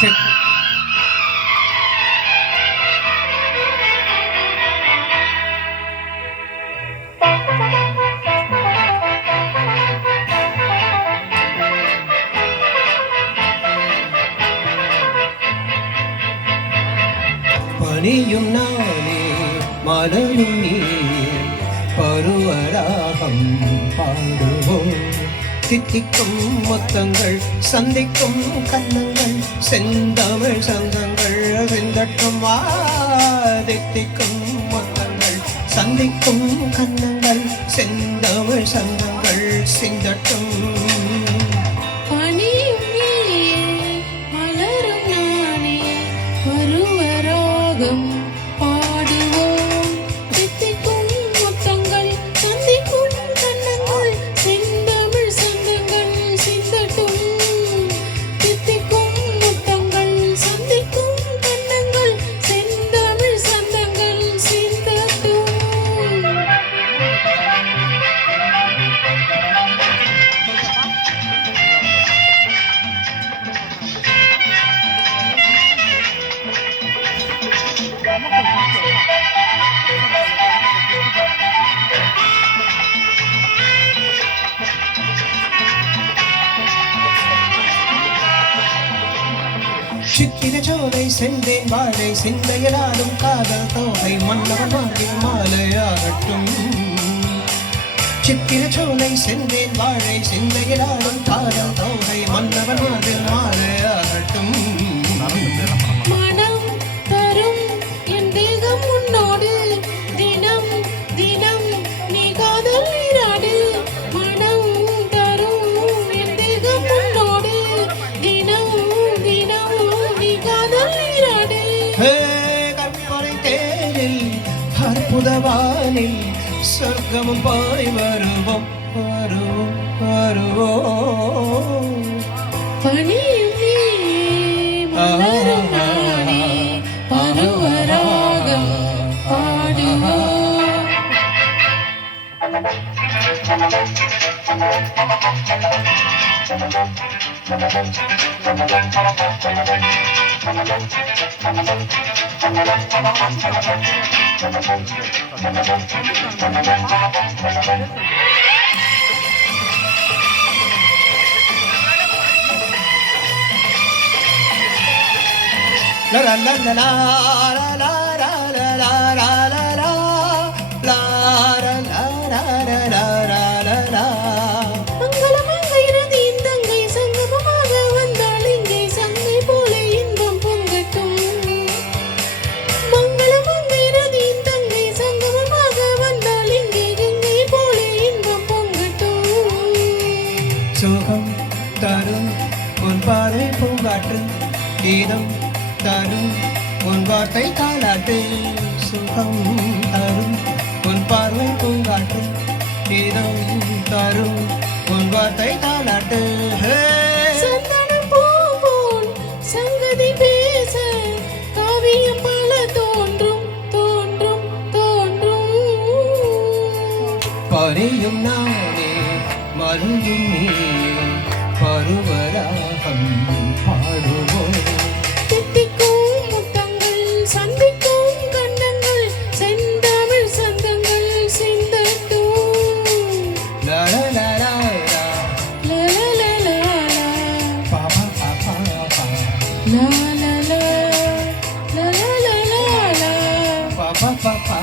பனியும் நானே மலரும் நீர் பருவராகம் பாடுவோம். தித்திக்கும் மொத்தங்கள் சந்திக்கும் கன்னங்கள் செந்தமிழ் சந்தங்கள் செந்தட்டும். தித்திக்கும் மொத்தங்கள் சந்திக்கும் கன்னங்கள் செந்தமிழ் சந்தங்கள் சிந்தட்டும். பாடுவோம். தித்திக்கும் மொத்தங்கள் சந்திக்கும் கன்னங்கள் செந்தமிழ் சந்தங்கள் சிந்தட்டும். தித்திக்கும் மொத்தங்கள் சந்திக்கும் கன்னங்கள் செந்தமிழ் சந்தங்கள் சிந்தட்டும். சித்திர சோலை செந்தேன் வாழை சிந்தையலாடும் காதல் தோகை மன்னவன் மார்பில் மாலையாகட்டும். சித்திர சோலை செந்தேன் வாழை சிந்தையலாடும் காதல் தோகை மன்னவன் மார்பில் மாலையாகட்டும். மனம் தரும் என் தேகம் உன்னோடு தினம் தினம் நீ காதல் நீராடு. மனம் தரும் என் தேகம் உன்னோடு தினம் தினம் நீ காதல் நீராடு. கற்பனை தேனில் அற்புதவானில் சொர்க்கமும் போய் வருவோம் வருவோம் வருவோம். பனியும் நீ மலரும் நானே பருவராகம் பாடுவோம். La la la la la la la la la la la la la la la la la la. மங்களமங்கையிறது இந்தங்கை சங்கமமாக வந்தாள் இங்கே சங்கை போல இன்பம் பொங்கட்டும். மங்களமங்கையிறது இந்தங்கை சங்கமமாக வந்தாள் இங்கே கங்கை போல இன்பம் பொங்கட்டும். சுகம் தரும் உன் பாதை பூங்காற்று கீதம் தரும் உன் வார்த்தை தாலாட்டு. சுகம் தரும் உன் பார்வை பூங்காற்று கீதம் தரும் உன் வார்த்தை தாலாட்டு. சந்தனம் பூ போல் சங்கதி பேச காவியம் பல தோன்றும் தோன்றும் தோன்றும். பனியும் நானே மருந்தும் நீ பருவராகம் பாடுவோம். தித்திக்கும் முத்தங்கள் சந்திக்கும் கன்னங்கள் செந்தமிழ் சந்தங்கள் சிந்தட்டும். La la la la la La la la la la pa pa pa pa pa la la la la la la la la pa pa pa pa.